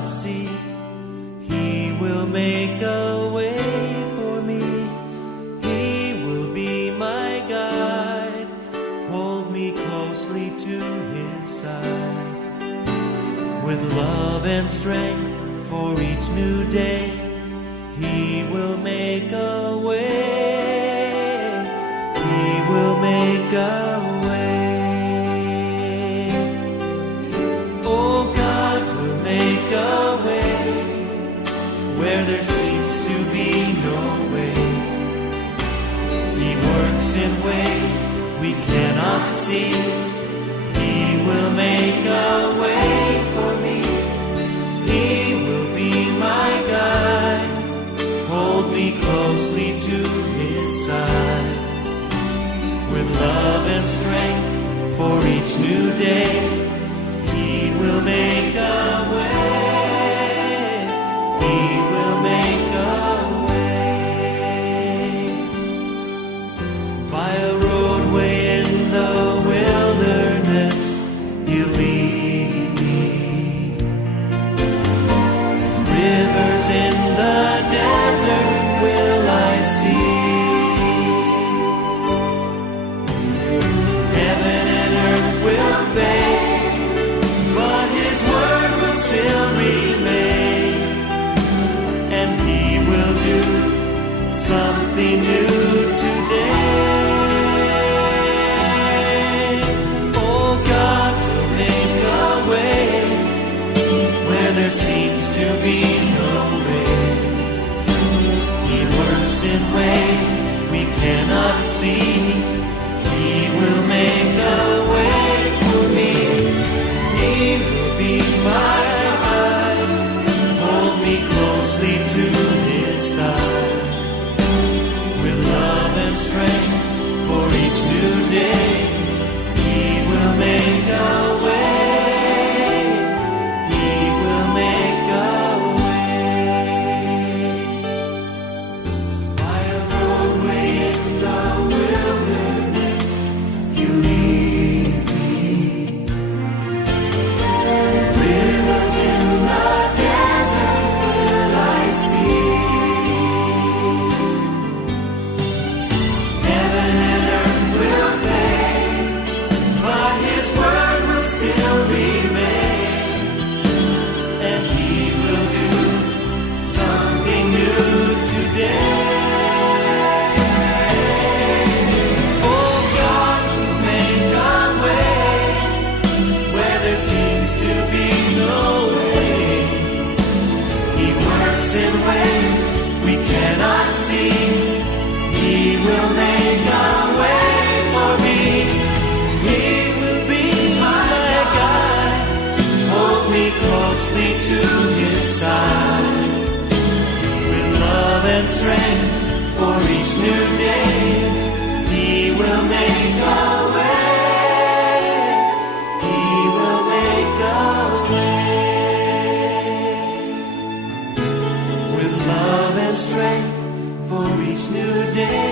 cannot see. He will make a way for me. He will be my guide, hold me closely to his side. With love and strength for each new day, he will make a way. He will make a way. Oh, God will make a way where there seems to be no way. He works in ways we cannot see. He will make a way for me. He will be my guide, hold me closely to his side. With love and strength for each new day, he will make a way. He will make a way. By a roadway in the wilderness, he'll lead me. Rivers in the desert will I see. Heaven and earth will fade, but his word will still remain. And he will do something new today. Oh, God will make a way where there seems to be no way. He works in ways we cannot see. He will make a way for me. He will be my guide, hold me closely to his side. With love and strength for each new day, he will make a way. He will make a way. By a roadway in the wilderness, you lead me. Rivers in the desert will I see. Heaven and earth will fade, but his word will still remain. And he will do something new today. Oh, God will make a way where there seems to be no way. He works in ways we cannot see. He will make a way for me. He will be my guide, hold me closely to his side. With love and strength for each new day, he will make a way. He will make a way. With love and strength for each new day,